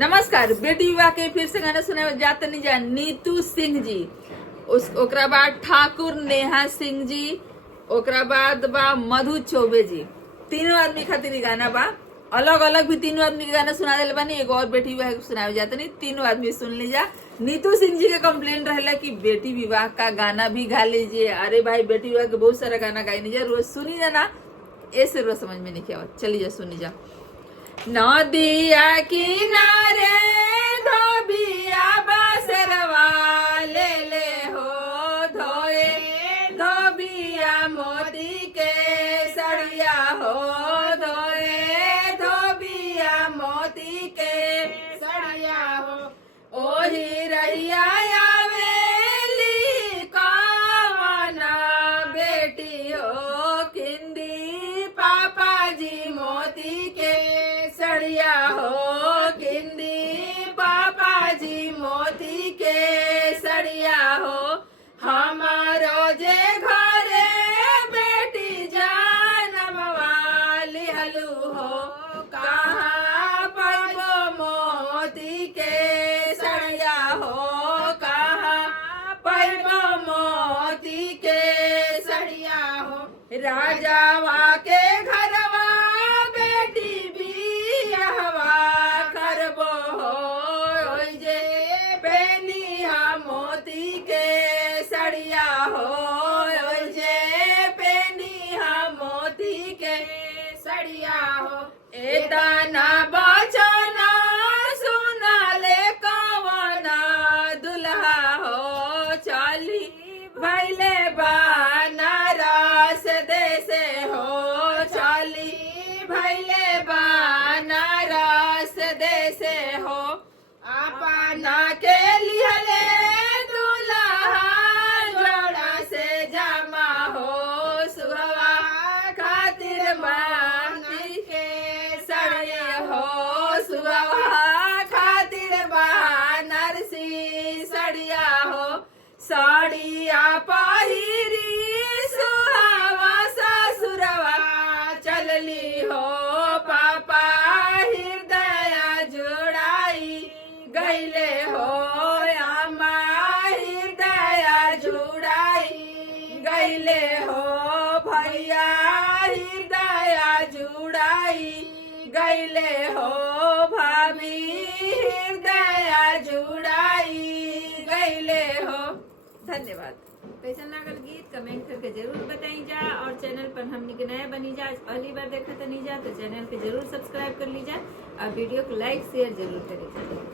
नमस्कार। बेटी विवाह के फिर से गाना सुने जाते नहीं जा नीतू सिंह जी, ओकरा बाद ठाकुर नेहा सिंह जी, ओकरा बाद बा मधु चौबे जी। तीनों आदमी खातिर इ गाना बा। अलग अलग भी तीनों आदमी के गाना सुना दिल बानी। एगो और बेटी विवाह के सुनावे जाते नहीं, तीनों आदमी सुन लीजा। नीतू सिंह जी के कंप्लेन रहेला कि बेटी विवाह का गाना भी गा लीजिए। अरे भाई, बेटी विवाह के बहुत सारा गाना गाई नहीं जा, रोज सुनी जाना, ऐसे रोज समझ में नहीं आवत। चली जा सुनी जा। नदिया किनारे धोबिया बसरवा ले ले हो धोए, धोबिया मोती के सड़िया हो धोए, धोबिया मोती के सड़िया हो। ओही रहिया आवेली कवना बेटी हो, किंदी पापा जी मोती के सड़िया हो, किंदी पापा जी मोती के सड़िया हो। हमारो जे घरे बेटी जानम वाली हलू हो, कहाँ पैबो मोती के सड़िया हो, कहाँ पैबो मोती के सड़िया हो। राजावा के घरवा बेटी बियाहवा करबो हो, ओइ जे पेनिया मोती के सड़िया हो, ओइ जे पेनिया मोती के सड़िया हो। एतना बचना सुनाले कवना दुल्हा हो, चली भैले बनारस देसे हो, चली भैले बनारस देसे हो। अपना के लिहले दुल्हा जोड़ा से जमा हो, सुहवा खातिर मांगी के सड़िया हो, सुहवा खातिर बनारसी सड़िया हो। साड़िया पहिरी सुहावा ससुरवा चलली हो, पापा हृदय जुड़ाई गईले हो, आमा हृदय जुड़ाई गईले हो, भैया हृदय जुड़ाई गईले हो, भाभी हृदय जुड़ाई गईले हो। धन्यवाद। कैसा लागल गीत कमेंट करके जरूर बताई जा। और चैनल पर हमनी के नया बनी जा, पहली बार देखा तो नहीं जा तो चैनल के जरूर सब्सक्राइब कर लीजा और वीडियो को लाइक शेयर जरूर करी जा।